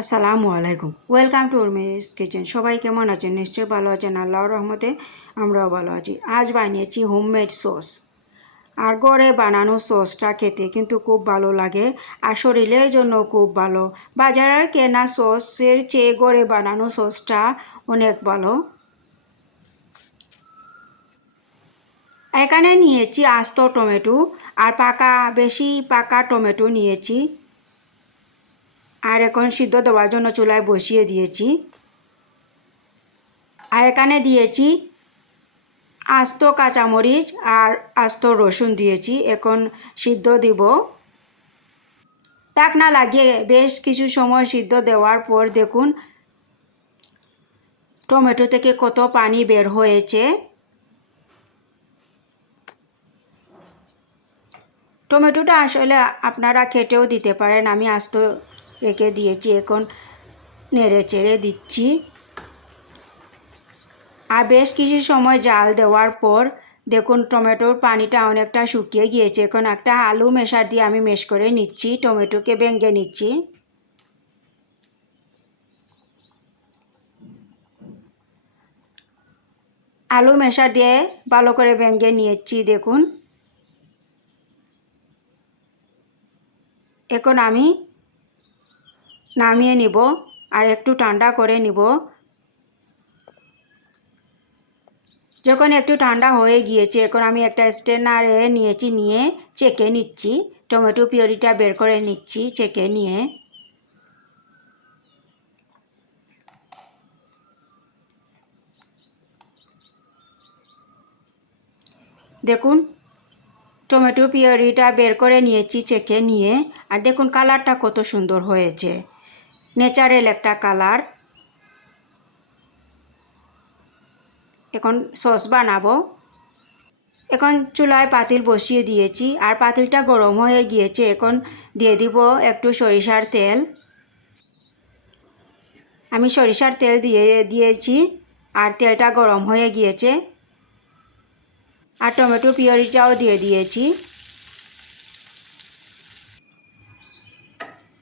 আসসালামু আলাইকুম, welcome to Urmi's kitchen. সবাই কেমন আছেন? নিশ্চয়ই ভালো আছেন। আল্লাহর রহমতে আমরাও ভালো আছি। আজ বানিয়েছি হোমমেড সস। আর ঘরে বানানো সসটা খেতে কিন্তু খুব ভালো লাগে আর শরীরের জন্য খুব ভালো। বাজারের কেনা সসের চেয়ে ঘরে বানানো সসটা অনেক ভালো। এখানে নিয়েছি আস্ত টমেটো আর বেশি পাকা টমেটো নিয়েছি। আর এখন সিদ্ধ দেওয়ার জন্য চুলায় বসিয়ে দিয়েছি। আর এখানে দিয়েছি আস্ত কাঁচামরিচ আর আস্ত রসুন দিয়েছি। এখন সিদ্ধ দিব। ঢাকনা লাগিয়ে বেশ কিছু সময় সিদ্ধ দেওয়ার পর দেখুন টমেটো থেকে কত পানি বের হয়েছে। টমেটোটা আসলে আপনারা কেটেও দিতে পারেন, আমি আস্ত রেখে দিয়েছি। এখন নেড়ে চেড়ে দিচ্ছি। আর বেশ কিছু সময় জাল দেওয়ার পর দেখুন টমেটোর পানিটা অনেকটা শুকিয়ে গিয়েছে। এখন একটা আলু মেশার দিয়ে আমি মেশ করে নিচ্ছি, টমেটোকে ভেঙে নিচ্ছি। আলু মেশার দিয়ে ভালো করে ভেঙে নিয়েছি দেখুন। এখন আমি নামিয়ে নিব আর একটু ঠান্ডা করে নিব। যখন একটু ঠান্ডা হয়ে গিয়েছে এখন আমি একটা স্ট্রেনারে নিয়েছি, নিয়ে চেকে নিচ্ছি। টমেটো পিউরিটা বের করে নিচ্ছি চেকে নিয়ে। দেখুন টমেটো পিউরিটা বের করে নিয়েছি চেকে নিয়ে। আর দেখুন কালারটা কত সুন্দর হয়েছে, ন্যাচারাল একটা কালার। এখন সস বানাবো। এখন চুলায় পাতিল বসিয়ে দিয়েছি আর পাতিলটা গরম হয়ে গিয়েছে। এখন দিয়ে দিব একটু সরিষার তেল। আমি সরিষার তেল দিয়েছি আর তেলটা গরম হয়ে গিয়েছে। আর টমেটো পিউরিটাও দিয়ে দিয়েছি।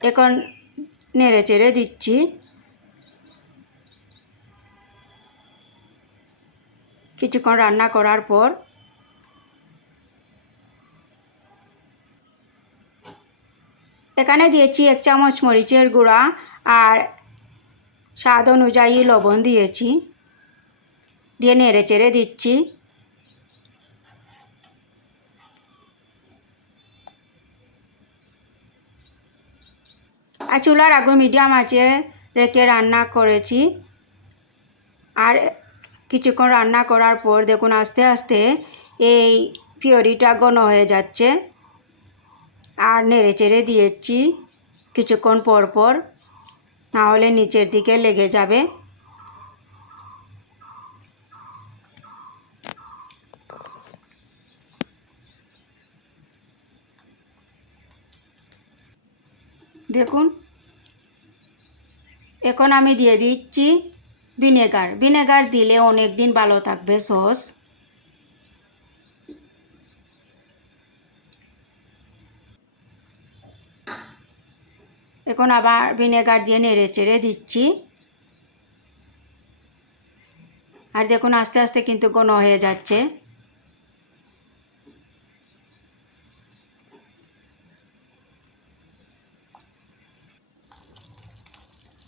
এখন নেড়ে চেড়ে দিচ্ছি। কিছুক্ষণ রান্না করার পর এখানে দিয়েছি 1 চামচ মরিচের গুঁড়া আর স্বাদ অনুযায়ী লবণ দিয়েছি, দিয়ে নেড়ে চেড়ে দিচ্ছি। আর চুলার আগুন মিডিয়াম আঁচে রেখে রান্না করেছি। আর কিছুক্ষণ রান্না করার পর দেখুন আস্তে আস্তে এই পিউরিটা ঘন হয়ে যাচ্ছে। আর নেড়ে চেড়ে দিয়েছি কিছুক্ষণ পর পর, নাহলে নিচের দিকে লেগে যাবে। দেখুন এখন আমি দিয়ে দিচ্ছি ভিনেগার দিলে অনেক দিন ভালো থাকবে সস। এখন আবার ভিনেগার দিয়ে নেড়ে চেড়ে দিচ্ছি। আর দেখুন আস্তে আস্তে কিন্তু ঘন হয়ে যাচ্ছে।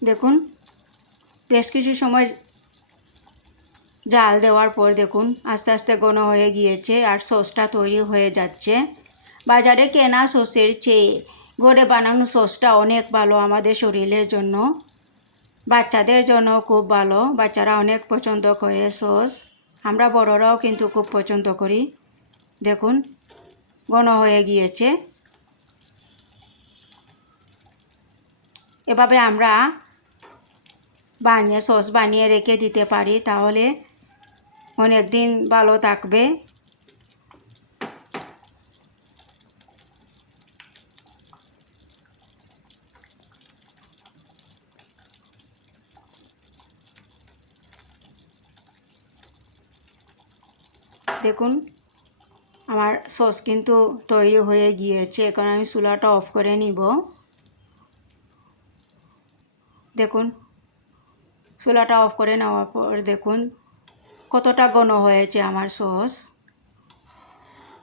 দেখুন বেশ কিছু সময় জাল দেওয়ার পর দেখুন আস্তে আস্তে ঘন হয়ে গিয়েছে আর সসটা তৈরি হয়ে যাচ্ছে। বাজারে কেনা সসের চেয়ে ঘরে বানানো সসটা অনেক ভালো আমাদের শরীরের জন্য, বাচ্চাদের জন্য খুব ভালো। বাচ্চারা অনেক পছন্দ করে সস, আমরা বড়রাও কিন্তু খুব পছন্দ করি। দেখুন ঘন হয়ে গিয়েছে। এভাবে আমরা সস বানিয়ে রেখে দিতে পারি, তাহলে অনেক দিন ভালো থাকবে। দেখুন আমার সস কিন্তু তৈরি হয়ে গিয়েছে। এখন আমি চুলাটা অফ করে নিব। দেখুন চুলাটা অফ করে নেওয়ার পর দেখুন কতটা ঘন হয়েছে আমার সস।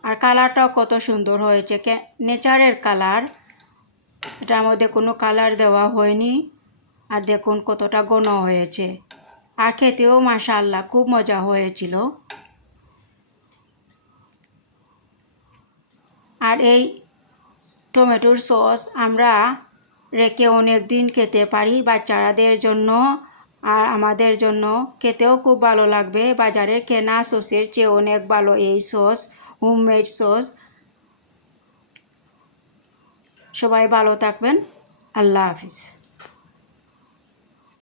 আর কালারটাও কত সুন্দর হয়েছে, নেচারের কালার, এটার মধ্যে কোনো কালার দেওয়া হয়নি। আর দেখুন কতটা ঘন হয়েছে, আর খেতেও মাশাআল্লাহ খুব মজা হয়েছিল। আর এই টমেটোর সস আমরা রেখে অনেক দিন খেতে পারি, বাচ্চাদের জন্য আর আমাদের জন্য খেতেও খুব ভালো লাগবে। বাজারের কেনা সসের চেয়ে অনেক ভালো এই সস, হোমমেড সস। সবাই ভালো থাকবেন, আল্লাহ হাফিজ।